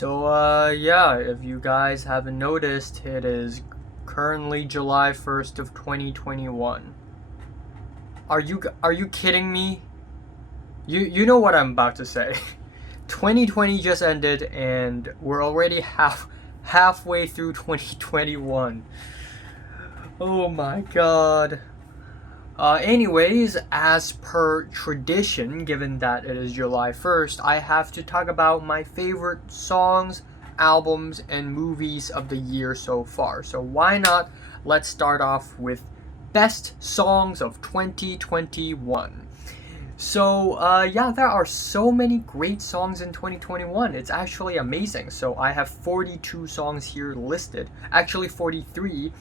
Yeah, if you guys haven't noticed, it is currently July 1st of 2021. Are you kidding me? You know what I'm about to say. 2020 just ended and we're already halfway through 2021. Oh my god. Anyways, as per tradition, given that it is July 1st, I have to talk about my favorite songs, albums, and movies of the year so far. So why not? Let's start off with best songs of 2021. Yeah, there are so many great songs in 2021. It's actually amazing. So I have 42 songs here listed, actually 43.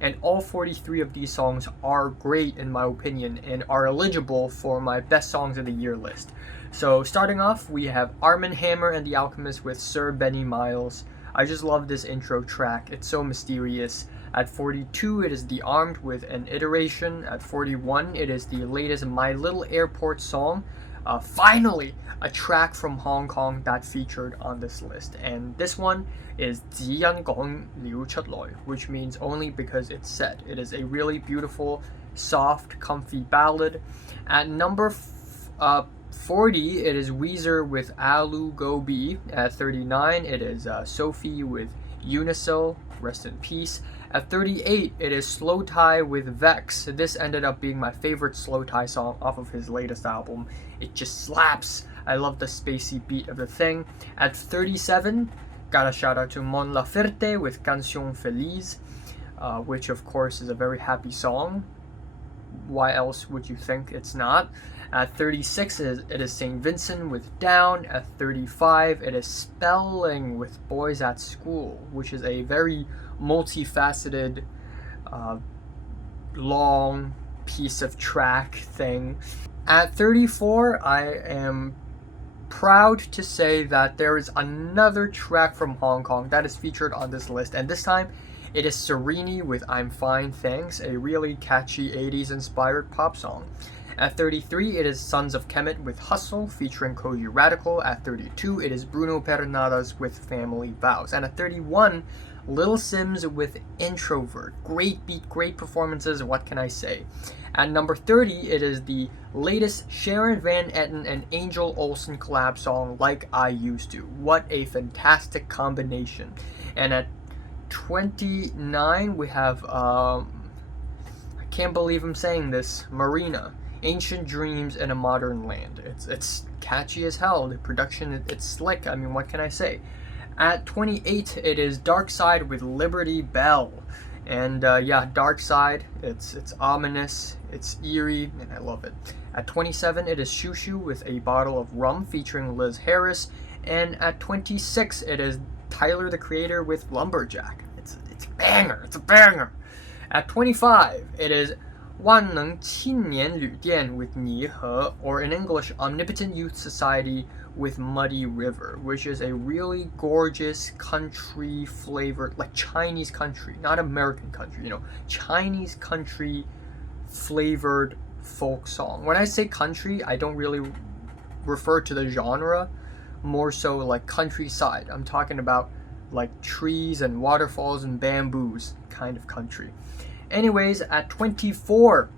And all 43 of these songs are great in my opinion and are eligible for my best songs of the year list. So starting off, we have Armand Hammer and the Alchemist with Sir Benni Miles. I just love this intro track. It's so mysterious. At 42, it is The Armed with an Iteration. At 41, it is the latest My Little Airport song. Finally, a track from Hong Kong that featured on this list. And this one is 只因講了出來, which means only because it's said. It is a really beautiful, soft, comfy ballad. At number 40, it is Weezer with Aloo, Gobi. At 39, it is SOPHIE with Unisil, rest in peace. At 38, it is slowthai with Vex. This ended up being my favorite slowthai song off of his latest album. It just slaps. I love the spacey beat of the thing. At 37, gotta shout out to Laferte with Canción Feliz, which of course is a very happy song. Why else would you think it's not? At 36, it is St. Vincent with Down. At 35, it is Spelling with Boys at School, which is a very multifaceted, long piece of track thing. At 34, I am proud to say that there is another track from Hong Kong that is featured on this list, and this time it is Serrini with I'm Fine Thanks, a really catchy 80s inspired pop song. At 33, it is Sons of Kemet with Hustle featuring Kojey Radical. At 32, it is Bruno Pernadas with Family Vows. And at 31, Lil Simz with Introvert. Great beat, great performances, what can I say? At number 30, it is the latest Sharon Van Etten and Angel Olsen collab song, Like I Used To. What a fantastic combination. And at 29, we have, I can't believe I'm saying this, Marina, Ancient Dreams in a Modern Land. It's catchy as hell. The production, it's slick. I mean, what can I say? At 28, it is Dark Side with Liberty Bell. And yeah, Dark Side, it's ominous, it's eerie, and I love it. At 27, it is Xiu Xiu with A Bottle of Rum featuring Liz Harris. And at 26, it is Tyler the Creator with Lumberjack. It's a banger, it's a banger. At 25, it is 万能青年旅店 with 你和, or in English, Omnipotent Youth Society with Muddy River, which is a really gorgeous country flavored, like Chinese country, not American country, Chinese country flavored folk song. When I say country, I don't really refer to the genre, more so like countryside. I'm talking about like trees and waterfalls and bamboos kind of country. Anyways, at 24,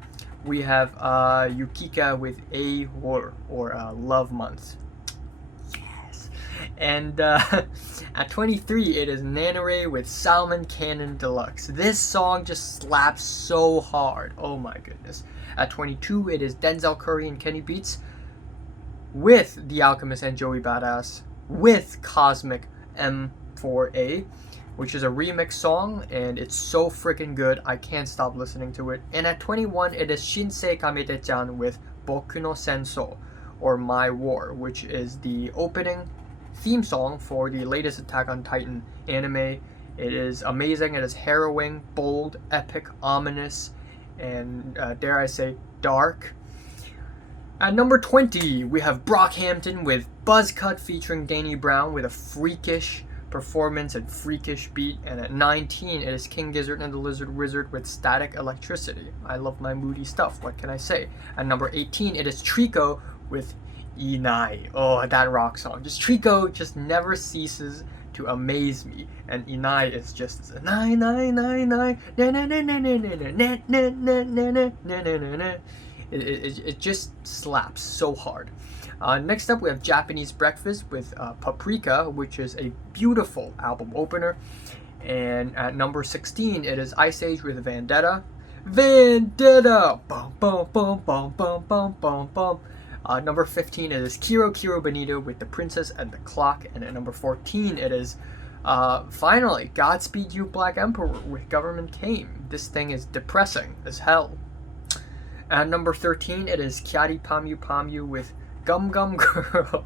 we have Yukika with A War, or Love Month. Yes. And at 23, it is Nanare with Salmon Cannon Deluxe. This song just slaps so hard. Oh my goodness. At 22, it is Denzel Curry and Kenny Beats with The Alchemist and Joey Badass with Cosmic M4A, which is a remix song, and it's so freaking good, I can't stop listening to it. And at 21, it is Shinsei Kamettechan with Boku no Senso, or My War, which is the opening theme song for the latest Attack on Titan anime. It is amazing, it is harrowing, bold, epic, ominous, and dare I say, dark. At number 20, we have Brockhampton with Buzzcut featuring Danny Brown with a freakish performance and freakish beat. And at 19, it is King Gizzard and the Lizard Wizard with Static Electricity. I love my moody stuff, what can I say? At number 18, it is Trico with Inai. Oh, that rock song. Trico just never ceases to amaze me, and Inai is just nine nine nine nine na na na na na na na na na na na na. It just slaps so hard. Next up, we have Japanese Breakfast with Paprika, which is a beautiful album opener. And at number 16, it is Ice Age with Vendetta. Vendetta! Bum, bum, bum, bum, bum, bum, bum, bum. Number 15, it is Kiro Kiro Benito with The Princess and the Clock. And at number 14, it is finally Godspeed You Black Emperor with Government Tame. This thing is depressing as hell. At number 13, it is Kyari Pamu Pamu with Gum Gum Girl.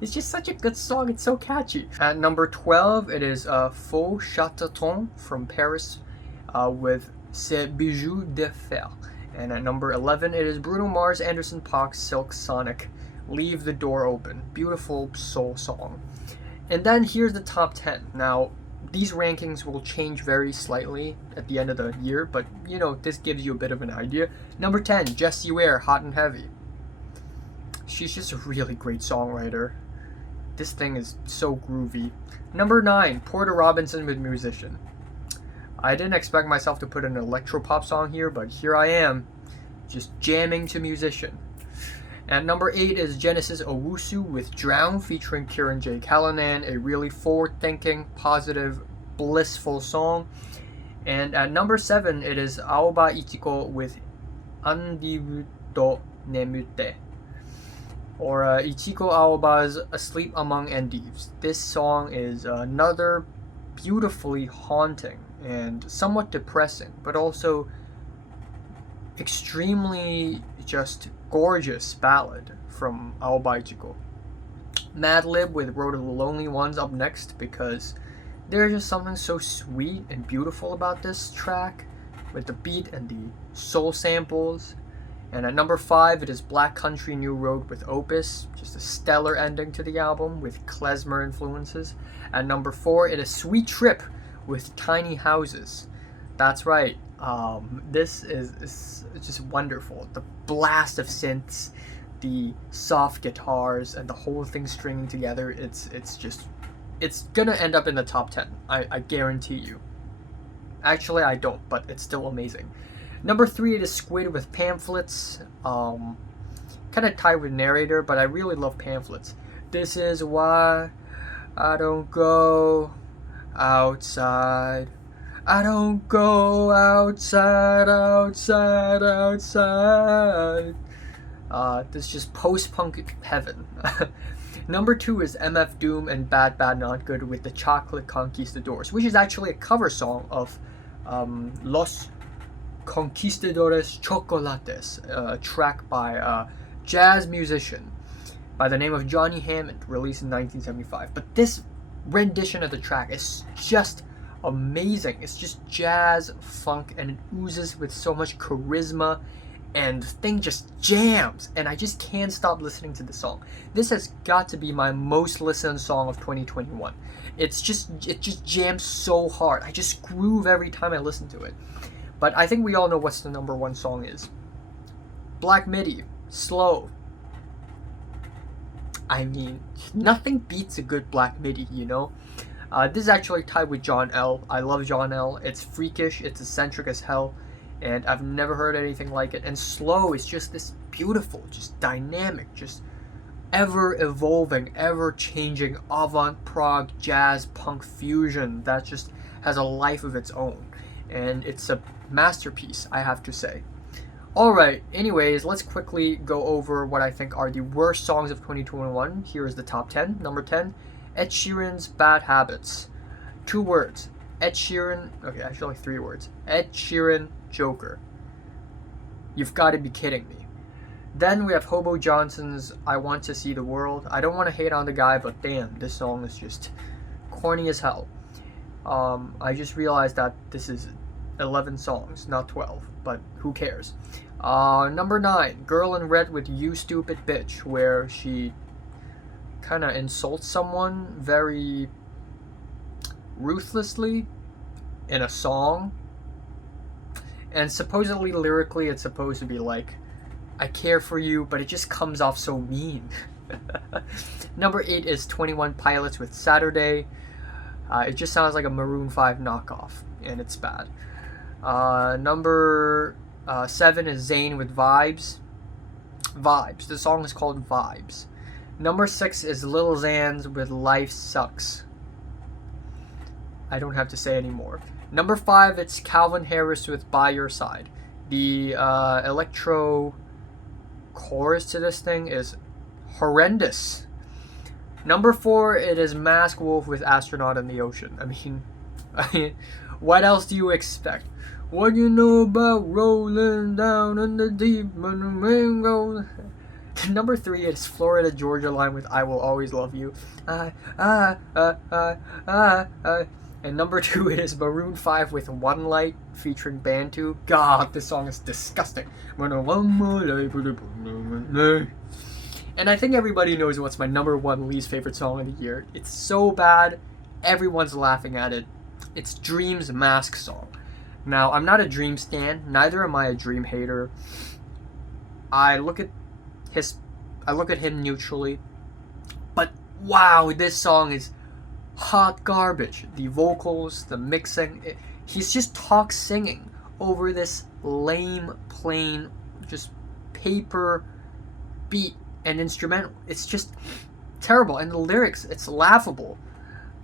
It's just such a good song. It's so catchy. At number 12, it is Faux Chateauton from Paris with C'est Bijou de Fer. And at number 11, it is Bruno Mars, Anderson .Paak, Silk Sonic, Leave the Door Open. Beautiful soul song. And then here's the top 10. Now, these rankings will change very slightly at the end of the year, but you know, this gives you a bit of an idea. Number 10, Jessie Ware, Hot and Heavy. She's just a really great songwriter. This thing is so groovy. Number 9, Porter Robinson with Musician. I didn't expect myself to put an electropop song here, but here I am, just jamming to Musician. And number 8 is Genesis Owusu with Drown featuring Kieran J. Callanan, a really forward-thinking, positive, blissful song. And at number 7, it is Aoba Ichiko with Andiru to Nemute, or Ichiko Aoba's Asleep Among Endives. This song is another beautifully haunting and somewhat depressing, but also extremely just gorgeous ballad from Aoba Ichiko. Madlib with Road of the Lonely Ones up next, because there's just something so sweet and beautiful about this track with the beat and the soul samples. And at number 5, it is Black Country New Road with Opus, just a stellar ending to the album with klezmer influences. At number 4, it is Sweet Trip with Tiny Houses. That's right. This is just wonderful. The blast of synths, the soft guitars, and the whole thing stringing together. It's gonna end up in the top 10. I guarantee you. Actually, I don't, but it's still amazing. Number 3, it is Squid with Pamphlets. Kind of tied with Narrator, but I really love Pamphlets. This is why I don't go outside. I don't go outside. This is just post-punk heaven. Number 2 is MF Doom and Bad Bad Not Good with the Chocolate Conquistadors, which is actually a cover song of Los Conquistadores Chocolates, a track by a jazz musician by the name of Johnny Hammond, released in 1975. But this rendition of the track is just amazing. It's just jazz, funk, and it oozes with so much charisma, and the thing just jams, and I just can't stop listening to the song. This has got to be my most listened song of 2021. It just jams so hard. I just groove every time I listen to it. But I think we all know what's the number 1 song is. Black Midi, Slow. I mean, nothing beats a good Black Midi, you know? This is actually tied with John L. I love John L. It's freakish, it's eccentric as hell, and I've never heard anything like it. And Slow is just this beautiful, just dynamic, just ever-evolving, ever-changing avant-prog jazz punk fusion that just has a life of its own. And it's a masterpiece, I have to say. Alright, anyways, let's quickly go over what I think are the worst songs of 2021. Here is the top 10. Number 10, Ed Sheeran's Bad Habits. 2 words. Ed Sheeran, okay, actually 3 words. Ed Sheeran, Joker. You've got to be kidding me. Then we have Hobo Johnson's I Want to See the World. I don't want to hate on the guy, but damn, this song is just corny as hell. I just realized that this is 11 songs, not 12, but who cares. Number 9, Girl in Red with You Stupid Bitch, where she kind of insults someone very ruthlessly in a song. And supposedly lyrically it's supposed to be like, I care for you, but it just comes off so mean. Number 8 is 21 Pilots with Saturday. It just sounds like a Maroon 5 knockoff, and it's bad. Number 7 is Zayn with Vibes. Vibes. The song is called Vibes. Number 6 is Lil Xan's with Life Sucks. I don't have to say anymore. Number 5, it's Calvin Harris with By Your Side. The electro chorus to this thing is horrendous. Number 4, it is Mask Wolf with Astronaut in the Ocean. I mean, what else do you expect? What you know about rolling down in the deep when the rain goes? Number 3 is Florida Georgia Line with I Will Always Love You. And number 2 it is Maroon 5 with One Light featuring Bantu. God, this song is disgusting. And I think everybody knows what's my number 1 least favorite song of the year. It's so bad, everyone's laughing at it. It's Dream's Mask song. Now, I'm not a Dream stan, neither am I a Dream hater. I look at him neutrally. But wow, this song is hot garbage. The vocals, the mixing, he's just talk singing over this lame, plain, just paper beat and instrumental. It's just terrible. And the lyrics, it's laughable.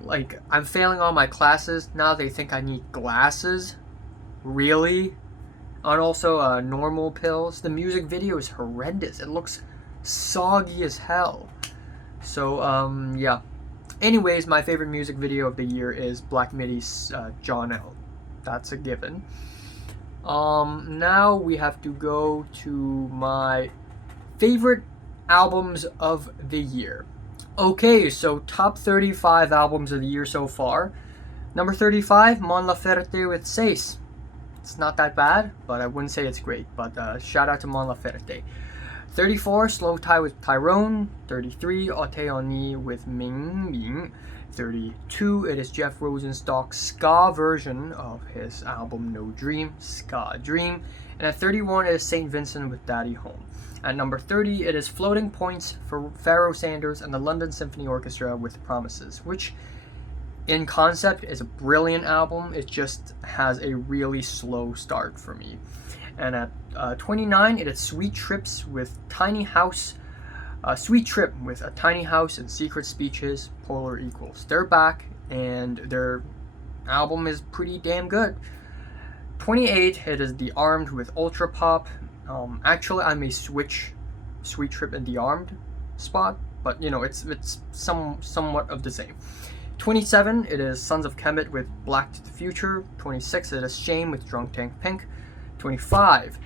Like, I'm failing all my classes, now they think I need glasses. Really? And also normal pills. The music video is horrendous. It looks soggy as hell. So, yeah. Anyways, my favorite music video of the year is Black Midi's John L. That's a given. Now we have to go to my favorite albums of the year. Okay, so top 35 albums of the year so far. Number 35, Mon Laferte with Seis. It's not that bad, but I wouldn't say it's great. But shout out to Mon Laferte. 34, Slowthai with Tyrone. 33, Ote Oni with Ming Ming. 32, it is Jeff Rosenstock's ska version of his album No Dream, Ska Dream. And at 31, it is St. Vincent with Daddy Home. At number 30, it is Floating Points for Pharoah Sanders and the London Symphony Orchestra with Promises, which in concept is a brilliant album. It just has a really slow start for me. And at 29, it is Sweet Trips with Tiny House. Sweet Trip with A Tiny House and Secret Speeches, Polar Equals. They're back, and their album is pretty damn good. 28, it is The Armed with Ultra Pop. Actually, I may switch Sweet Trip and The Armed spot, but you know, it's somewhat of the same. 27, it is Sons of Kemet with Black to the Future. 26, it is Shame with Drunk Tank Pink. 25,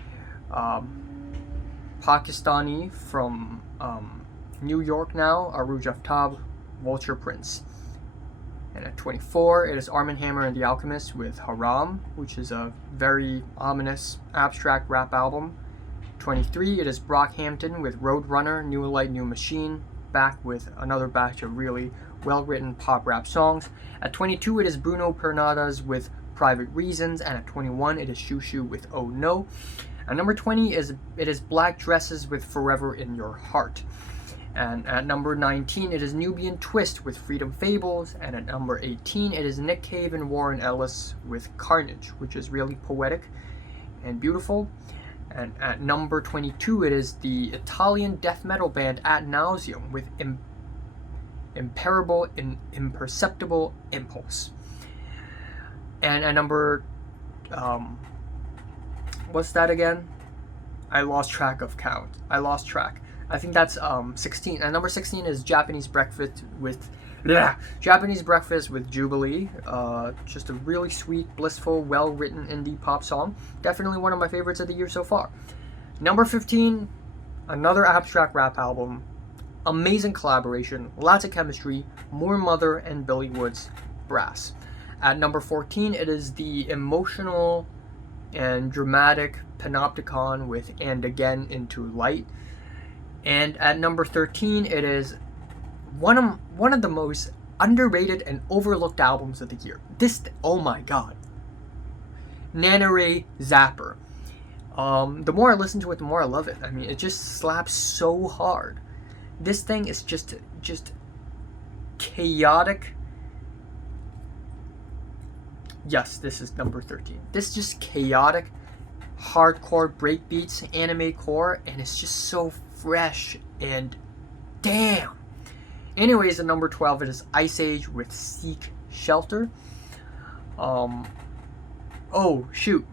Pakistani from New York now, Aruj Aftab, Vulture Prince. And at 24, it is Armand Hammer and the Alchemist with Haram, which is a very ominous abstract rap album. 23, it is Brockhampton with Roadrunner, New Light, New Machine, back with another batch of really well-written pop rap songs. At 22, it is Bruno Pernadas with Private Reasons, and at 21, it is Xiu Xiu with Oh No. At number 20, it is Black Dresses with Forever in Your Heart. And at number 19, it is Nubian Twist with Freedom Fables. And at number 18, it is Nick Cave and Warren Ellis with Carnage, which is really poetic and beautiful. And at number 22, it is the Italian death metal band Ad Nauseum with Imperceptible Impulse. And at number, what's that again? I lost track of count. I think that's 16. And number 16 is Japanese Breakfast with Jubilee. Just a really sweet, blissful, well-written indie pop song. Definitely one of my favorites of the year so far. Number 15, another abstract rap album. Amazing collaboration, lots of chemistry. Moore Mother and Billy Woods Brass. At number 14, it is the emotional and dramatic Panopticon with And Again Into Light. And at number 13, it is one of the most underrated and overlooked albums of the year. Oh my god. Nana Ray Zapper. The more I listen to it, the more I love it. I mean, it just slaps so hard. This thing is just chaotic Yes, this is number 13. This is just chaotic, hardcore breakbeats, anime core, and it's just so fresh and damn. Anyways, at number 12, it is Ice Age with Seek Shelter. Oh, shoot.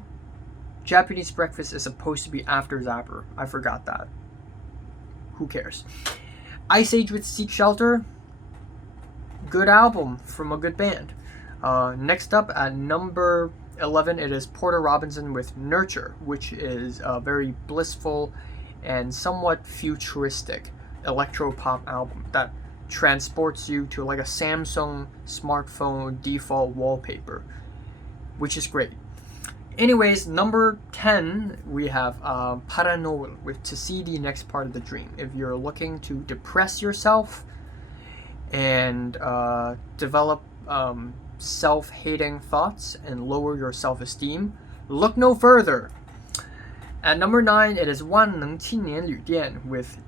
Japanese Breakfast is supposed to be after Zapper. I forgot that. Who cares? Ice Age with Seek Shelter. Good album from a good band. Next up at number 11, it is Porter Robinson with Nurture, which is a very blissful and somewhat futuristic electro-pop album that transports you to like a Samsung smartphone default wallpaper, which is great. Anyways, number 10, we have Paranol with To See the Next Part of the Dream. If you're looking to depress yourself and develop self-hating thoughts and lower your self-esteem, look no further. At number 9, it is 万能青年旅店 with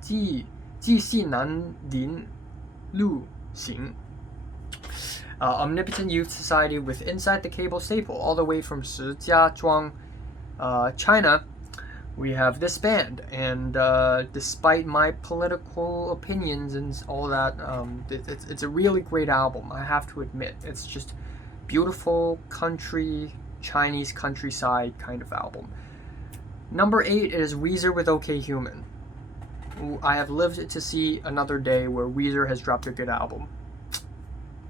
寄信南林路行. Omnipotent Youth Society with Inside the Cable Staple, all the way from Shijiazhuang, China. We have this band, and despite my political opinions and all that, it's a really great album, I have to admit. It's just beautiful country, Chinese countryside kind of album. Number 8 is Weezer with OK Human. I have lived to see another day where Weezer has dropped a good album.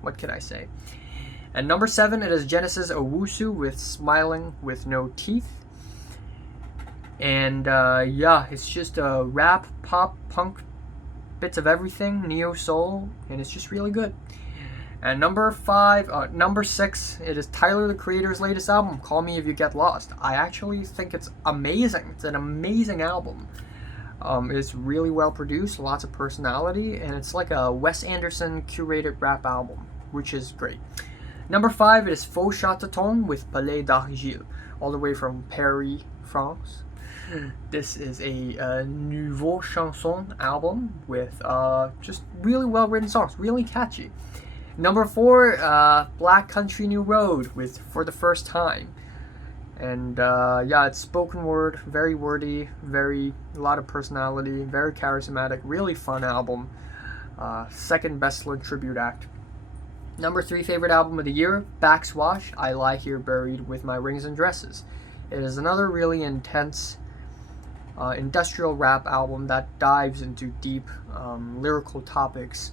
What can I say? At number 7, it is Genesis Owusu with Smiling with No Teeth. And yeah, it's just a rap, pop, punk, bits of everything, neo soul, and it's just really good. And number 6, it is Tyler the Creator's latest album, Call Me If You Get Lost. I actually think it's amazing. It's an amazing album. It's really well produced, lots of personality, and it's like a Wes Anderson curated rap album, which is great. Number 5, it is Faux Chateauton with Palais d'Argile, all the way from Paris, France. This is a nouveau chanson album with just really well written songs, really catchy. Number 4, Black Country New Road with For the First Time. And yeah, it's spoken word, very wordy, a lot of personality, very charismatic, really fun album. Second best tribute act. Number 3 favorite album of the year, Backswash, I Lie Here Buried with My Rings and Dresses. It is another really intense industrial rap album that dives into deep lyrical topics.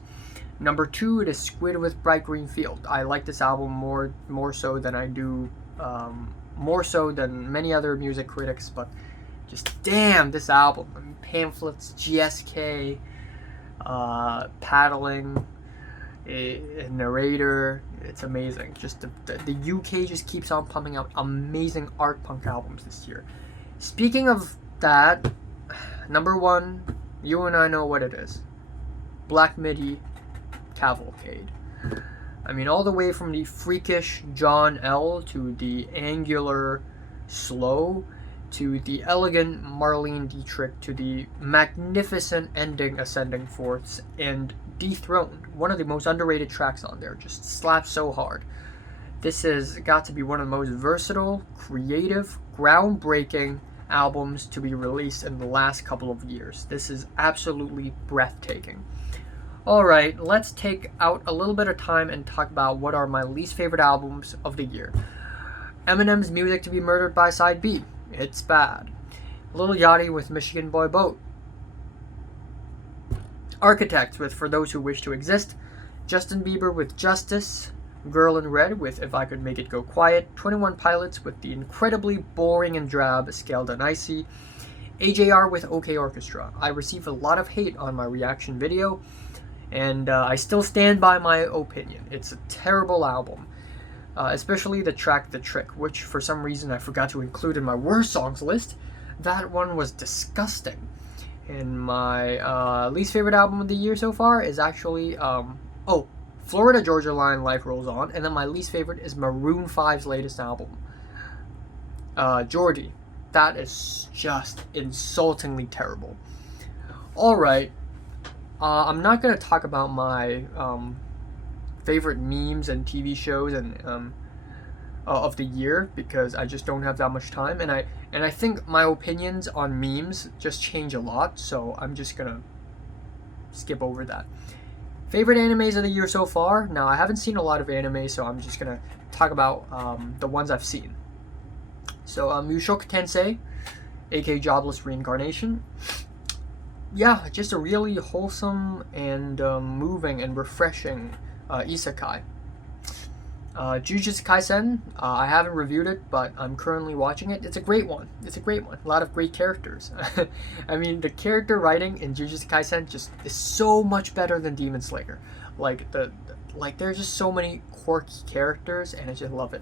Number 2, it is Squid with Bright Green Field. I like this album more so than I do, more so than many other music critics, but just damn, this album. Pamphlets, GSK, paddling, a narrator, it's amazing. Just the UK just keeps on pumping out amazing art punk albums this year. Speaking of that, number 1, you and I know what it is. Black Midi Cavalcade. I mean, all the way from the freakish John L to the angular Slow to the elegant Marlene Dietrich to the magnificent ending Ascending Forths and Dethroned, one of the most underrated tracks on there, just slaps so hard. This has got to be one of the most versatile, creative, groundbreaking albums to be released in the last couple of years. This is absolutely breathtaking. Alright, let's take out a little bit of time and talk about what are my least favorite albums of the year. Eminem's Music to Be Murdered by Side B. It's bad. Lil Yachty with Michigan Boy Boat. Architects with For Those Who Wish to Exist. Justin Bieber with Justice. Girl in Red with If I Could Make It Go Quiet. 21 Pilots with the incredibly boring and drab Scaled and Icy. AJR with OK Orchestra. I received a lot of hate on my reaction video, and I still stand by my opinion. It's a terrible album, especially the track The Trick, which for some reason I forgot to include in my worst songs list. That one was disgusting. And my least favorite album of the year so far is actually, Florida Georgia Line, Life Rolls On. And then my least favorite is Maroon 5's latest album, Geordie. That is just insultingly terrible. Alright, I'm not going to talk about my favorite memes and TV shows and of the year, because I just don't have that much time, and I think my opinions on memes just change a lot, so I'm just gonna skip over that. Favorite animes of the year so far? Now, I haven't seen a lot of anime, so I'm just gonna talk about the ones I've seen. So Mushoku Tensei, aka Jobless Reincarnation. Yeah, just a really wholesome and moving and refreshing isekai. Jujutsu Kaisen, I haven't reviewed it, but I'm currently watching it. It's a great one. A lot of great characters. I mean, the character writing in Jujutsu Kaisen just is so much better than Demon Slayer. Like there's just so many quirky characters, and I just love it.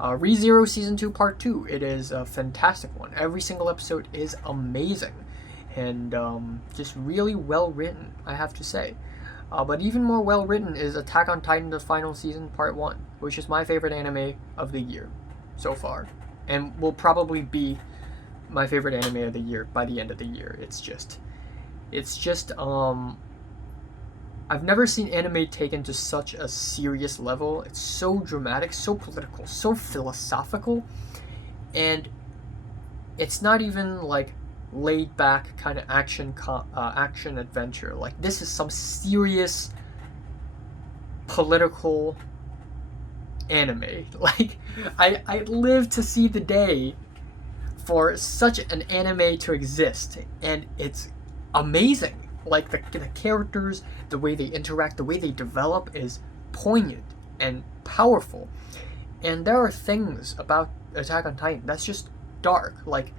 ReZero Season 2 Part 2. It is a fantastic one. Every single episode is amazing, and just really well written, I have to say. But even more well written is Attack on Titan: The Final Season Part 1, which is my favorite anime of the year so far, and will probably be my favorite anime of the year by the end of the year. It's just I've never seen anime taken to such a serious level. It's so dramatic, so political, so philosophical, and it's not even like laid back kind of action adventure. Like, this is some serious political anime. Like, I live to see the day for such an anime to exist, and it's amazing. Like, the characters, the way they interact, the way they develop is poignant and powerful. And there are things about Attack on Titan that's just dark. Like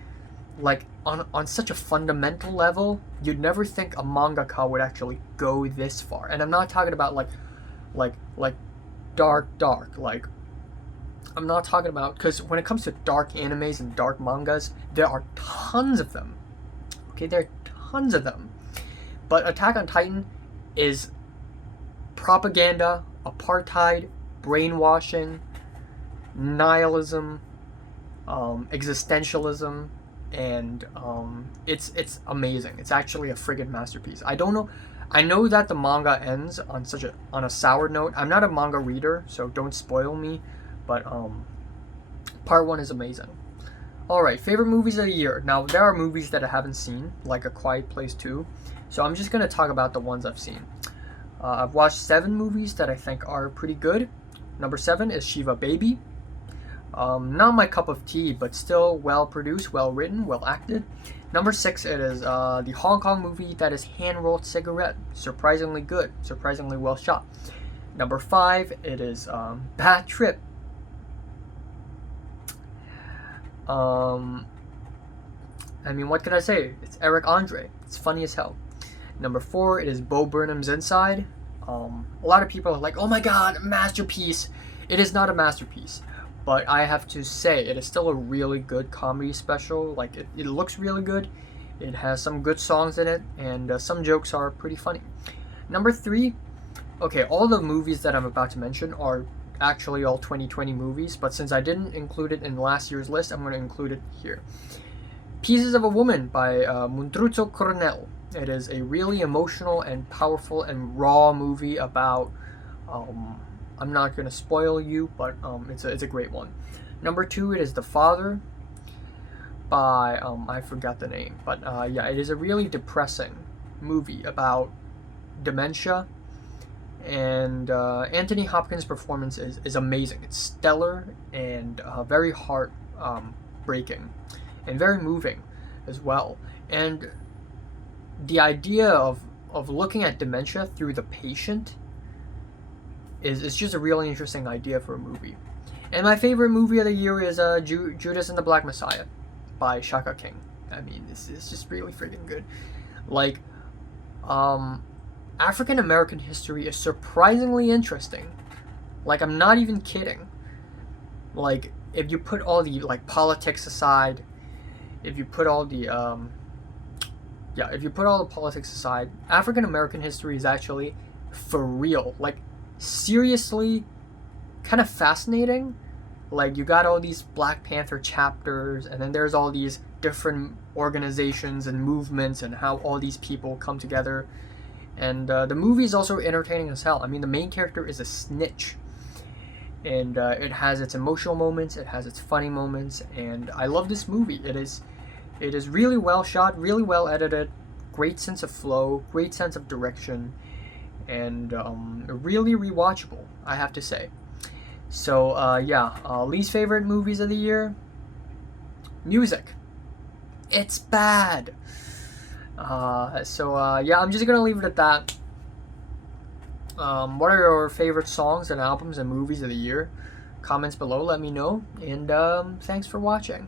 on such a fundamental level, you'd never think a mangaka would actually go this far. And I'm not talking about like dark. Like, I'm not talking about, because when it comes to dark animes and dark mangas, there are tons of them. Okay, there are tons of them. But Attack on Titan is propaganda, apartheid, brainwashing, nihilism, existentialism, and it's amazing. It's actually a friggin' masterpiece. I don't know. I know that the manga ends on a sour note. I'm not a manga reader, so don't spoil me. But part 1 is amazing. Alright, favorite movies of the year. Now, there are movies that I haven't seen, like A Quiet Place 2. So I'm just going to talk about the ones I've seen. I've watched 7 movies that I think are pretty good. Number 7 is Shiva Baby. Not my cup of tea, but still well produced, well written, well acted. Number 6, it is the Hong Kong movie that is Hand-Rolled Cigarette. Surprisingly good, surprisingly well shot. Number 5, it is Bad Trip. I mean, what can I say? It's Eric Andre. It's funny as hell. Number 4, it is Bo Burnham's Inside. A lot of people are like, oh my god, a masterpiece. It is not a masterpiece, but I have to say, it is still a really good comedy special. Like, it looks really good. It has some good songs in it, and some jokes are pretty funny. Number 3, okay, all the movies that I'm about to mention are actually all 2020 movies, but since I didn't include it in last year's list, I'm going to include it here. Pieces of a Woman by Mundruzo Coronel. It is a really emotional and powerful and raw movie about, I'm not going to spoil you, but it's a great one. Number 2, it is The Father by, I forgot the name, but yeah, it is a really depressing movie about dementia, and Anthony Hopkins' performance is amazing. It's stellar and very heart breaking and very moving as well. And the idea of looking at dementia through the patient is just a really interesting idea for a movie. And my favorite movie of the year is Judas and the Black Messiah by Shaka King. I mean, this is just really freaking good. Like, African American history is surprisingly interesting. Like, I'm not even kidding. Like, if you put all the politics aside, if you put all the politics aside, African American history is actually, for real, like, seriously kind of fascinating. Like, you got all these Black Panther chapters, and then there's all these different organizations and movements and how all these people come together. And the movie is also entertaining as hell. I mean, the main character is a snitch. And it has its emotional moments, it has its funny moments, and I love this movie. It is really well shot, really well edited, great sense of flow, great sense of direction, and really rewatchable, I have to say. So least favorite movies of the year? Music. It's bad. I'm just gonna leave it at that. What are your favorite songs and albums and movies of the year? Comments below, let me know, and thanks for watching.